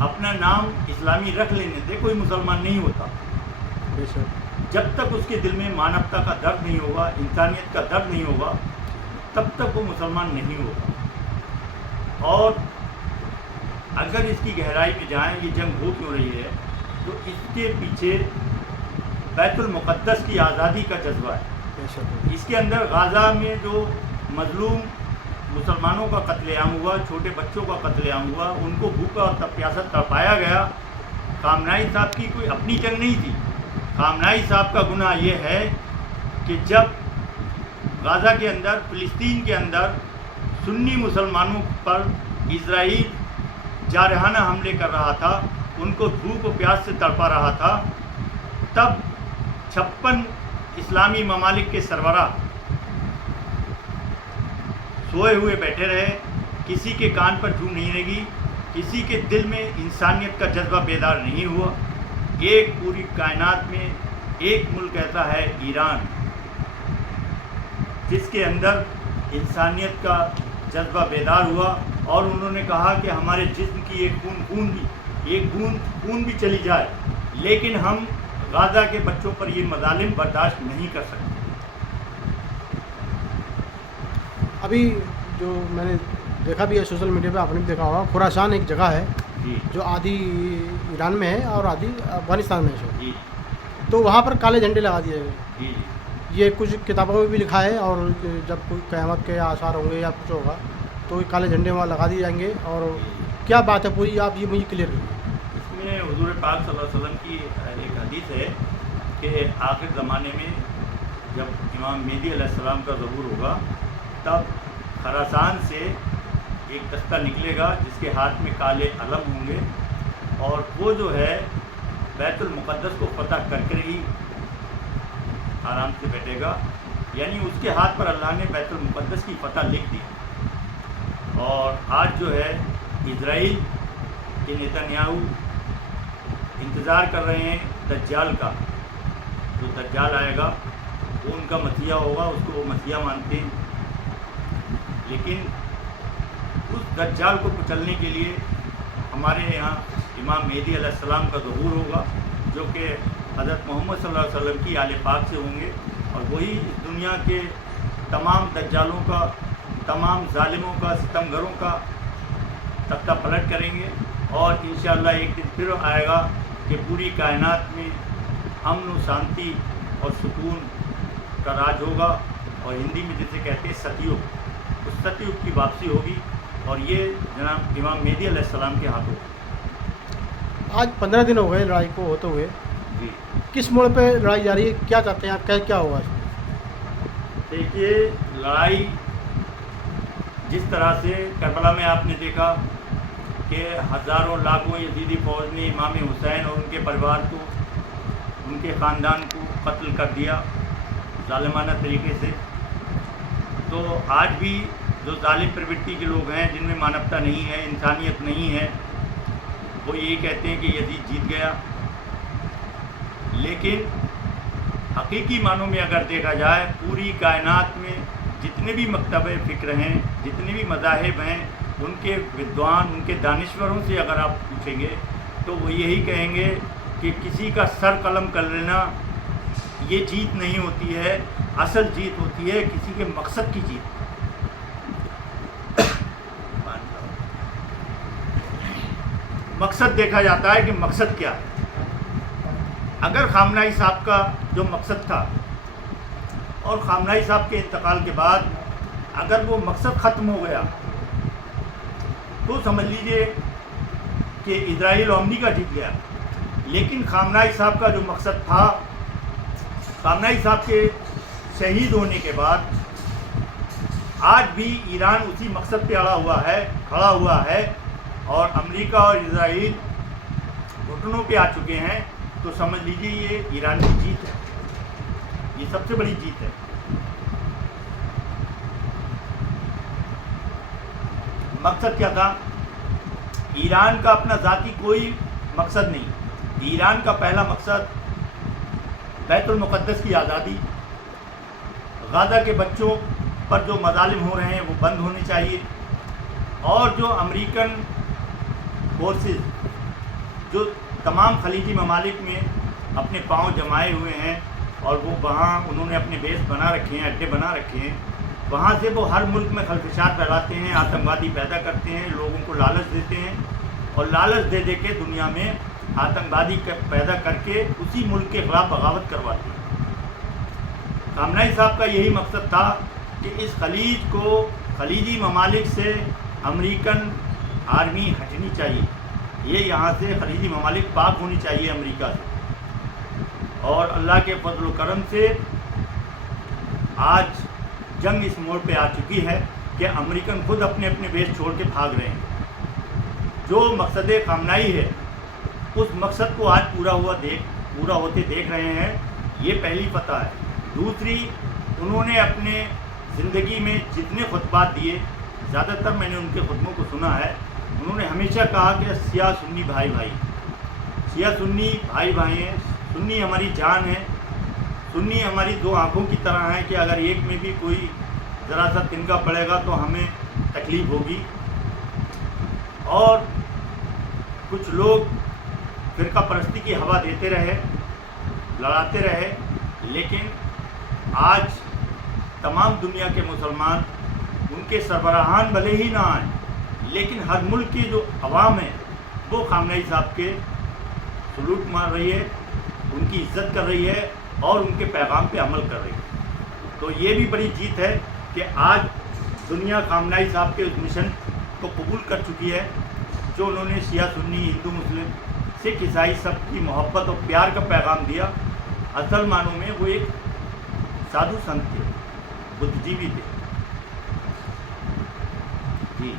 اپنا نام اسلامی رکھ لینے سے کوئی مسلمان نہیں ہوتا. بے شک. جب تک اس کے دل میں مانوتا کا درد نہیں ہوگا, انسانیت کا درد نہیں ہوگا, تب تک وہ مسلمان نہیں ہوگا. اور اگر اس کی گہرائی میں جائیں, یہ جنگ ہو کیوں رہی ہے, تو اس کے پیچھے بیت المقدس کی آزادی کا جذبہ ہے. بے شک. اس کے اندر غازہ میں جو مظلوم مسلمانوں کا قتل عام ہوا, چھوٹے بچوں کا قتل عام ہوا, ان کو بھوکا اور پیاسا تڑپایا گیا. خامنائی صاحب کی کوئی اپنی جنگ نہیں تھی. خامنائی صاحب کا گناہ یہ ہے کہ جب غازہ کے اندر, فلسطین کے اندر سنی مسلمانوں پر اسرائیل جارحانہ حملے کر رہا تھا, ان کو بھوک و پیاس سے تڑپا رہا تھا, تب 56 اسلامی ممالک کے سربراہ سوئے ہوئے بیٹھے رہے. کسی کے کان پر جوں نہیں لگی, کسی کے دل میں انسانیت کا جذبہ بیدار نہیں ہوا. ایک پوری کائنات میں ایک ملک ایسا ہے, ایران, جس کے اندر انسانیت کا جذبہ بیدار ہوا, اور انہوں نے کہا کہ ہمارے جسم کی ایک بوند خون بھی چلی جائے, لیکن ہم غازہ کے بچوں پر یہ مظالم برداشت نہیں کر سکتے. ابھی جو میں نے دیکھا بھی ہے سوشل میڈیا پہ, آپ نے بھی دیکھا ہوگا, خراسان ایک جگہ ہے جی جو آدھی ایران میں ہے اور آدھی افغانستان میں ہے. جی تو وہاں پر کالے جھنڈے لگا دیے گئے. جی یہ کچھ کتابوں میں بھی لکھا ہے, اور جب کوئی قیامت کے آثار ہوں گے یا کچھ ہوگا تو یہ کالے جھنڈے وہاں لگا دیے جائیں گے. اور کیا بات ہے پوری, آپ یہ مجھے کلیئر کریے. اس میں حضور پاک صلی اللہ علیہ وسلم کی ایک حدیث ہے کہ آخر زمانے میں جب امام مہدی علیہ السلام کا ظہور ہوگا, تب خراسان سے ایک دستہ نکلے گا جس کے ہاتھ میں کالے علم ہوں گے, اور وہ جو ہے بیت المقدس کو فتح کر کے ہی آرام سے بیٹھے گا. یعنی اس کے ہاتھ پر اللہ نے بیت المقدس کی فتح لکھ دی. اور آج جو ہے اسرائیل کے نیتنیاہو انتظار کر رہے ہیں دجال کا. جو دجال آئے گا وہ ان کا مسیحا ہوگا, اس کو وہ مسیحا مانتے ہیں. لیکن اس دجال کو کچلنے کے لیے ہمارے یہاں امام مہدی علیہ السلام کا ظہور ہوگا, جو کہ حضرت محمد صلی اللہ علیہ وسلم کی آل پاک سے ہوں گے, اور وہی اس دنیا کے تمام دجالوں کا, تمام ظالموں کا, ستمگروں کا تختہ پلٹ کریں گے. اور انشاءاللہ ایک دن پھر آئے گا کہ پوری کائنات میں امن و شانتی اور سکون کا راج ہوگا, اور ہندی میں جسے کہتے ہیں ستیوگ, اس ستیوگ کی واپسی ہوگی, اور یہ جناب امام مہدی علیہ السلام کے ہاتھوں. آج 15 دن ہو گئے لڑائی کو ہوتے ہوئے. جی کس موڑ پہ لڑائی جاری ہے, کیا چاہتے ہیں آپ, کیا ہوگا؟ دیکھیے, لڑائی جس طرح سے کربلا میں آپ نے دیکھا کہ ہزاروں لاکھوں یزیدی فوج نے امام حسین اور ان کے پریوار کو, ان کے خاندان کو قتل کر دیا ظالمانہ طریقے سے, تو آج بھی جو ظالم پروٹی کے لوگ ہیں, جن میں مانوتا نہیں ہے, انسانیت نہیں ہے, وہ یہی کہتے ہیں کہ یزید جیت گیا. لیکن حقیقی معنوں میں اگر دیکھا جائے, پوری کائنات میں جتنے بھی مکتب فکر ہیں, جتنے بھی مذاہب ہیں, ان کے ودوان, ان کے دانشوروں سے اگر آپ پوچھیں گے تو وہ یہی کہیں گے کہ کسی کا سر قلم کر لینا یہ جیت نہیں ہوتی ہے. اصل جیت ہوتی ہے کسی کے مقصد کی جیت. مقصد دیکھا جاتا ہے کہ مقصد کیا ہے. اگر خامنائی صاحب کا جو مقصد تھا, اور خامنائی صاحب کے انتقال کے بعد اگر وہ مقصد ختم ہو گیا, تو سمجھ لیجئے کہ اسرائیل امریکہ جیت گیا. لیکن خامنائی صاحب کا جو مقصد تھا, خامنائی صاحب کے شہید ہونے کے بعد آج بھی ایران اسی مقصد پہ کھڑا ہوا ہے, اور امریکہ اور اسرائیل گھٹنوں پہ آ چکے ہیں. تو سمجھ لیجیے یہ ایران کی جیت ہے, یہ سب سے بڑی جیت ہے. مقصد کیا تھا؟ ایران کا اپنا ذاتی کوئی مقصد نہیں. ایران کا پہلا مقصد بیت المقدس کی آزادی, غازہ کے بچوں پر جو مظالم ہو رہے ہیں وہ بند ہونے چاہیے, اور جو امریکن فورسز جو تمام خلیجی ممالک میں اپنے پاؤں جمائے ہوئے ہیں اور وہ وہاں انہوں نے اپنے بیس بنا رکھے ہیں، اڈے بنا رکھے ہیں، وہاں سے وہ ہر ملک میں خلفشات پھیلاتے ہیں، آتنکوادی پیدا کرتے ہیں، لوگوں کو لالچ دیتے ہیں اور لالچ دے دے کے دنیا میں آتنکوادی پیدا کر کے اسی ملک کے خلاف بغاوت کرواتے ہیں۔ خامنہئی صاحب کا یہی مقصد تھا کہ اس خلیج کو، خلیجی ممالک سے امریکن آرمی ہٹنی چاہیے، یہ یہاں سے خلیجی ممالک پاک ہونی چاہیے امریکہ سے، اور اللہ کے فضل و کرم سے آج جنگ اس موڑ پہ آ چکی ہے کہ امریکن خود اپنے اپنے بیس چھوڑ کے بھاگ رہے ہیں۔ جو مقصد خامنہئی ہے اس مقصد کو آج پورا ہوتے دیکھ رہے ہیں، یہ پہلی فتح ہے۔ دوسری، انہوں نے اپنے زندگی میں جتنے خطبات دیے، زیادہ تر میں نے ان کے خطبوں کو سنا ہے، انہوں نے ہمیشہ کہا کہ سیاہ سنی بھائی بھائی، سیاہ سنی بھائی بھائی ہیں، سنی ہماری جان ہے، سنی ہماری دو آنکھوں کی طرح ہیں کہ اگر ایک میں بھی کوئی ذرا سا تنکا پڑے گا تو ہمیں تکلیف ہوگی۔ اور کچھ لوگ فرقہ پرستی کی ہوا دیتے رہے، لڑاتے رہے، لیکن آج تمام دنیا کے مسلمان، ان کے سربراہان بھلے ہی نہ آئیں، لیکن ہر ملک کی جو عوام ہے وہ خامنہئی صاحب کے سلوٹ مار رہی ہے، ان کی عزت کر رہی ہے اور ان کے پیغام پہ عمل کر رہی ہے۔ تو یہ بھی بڑی جیت ہے کہ آج دنیا خامنہئی صاحب کے اس مشن کو قبول کر چکی ہے، جو انہوں نے شیعہ سنی، ہندو مسلم، سکھ عیسائی سب کی محبت اور پیار کا پیغام دیا۔ اصل معنوں میں وہ ایک سادھو سنت تھے، بدھ جیوی تھے۔ جی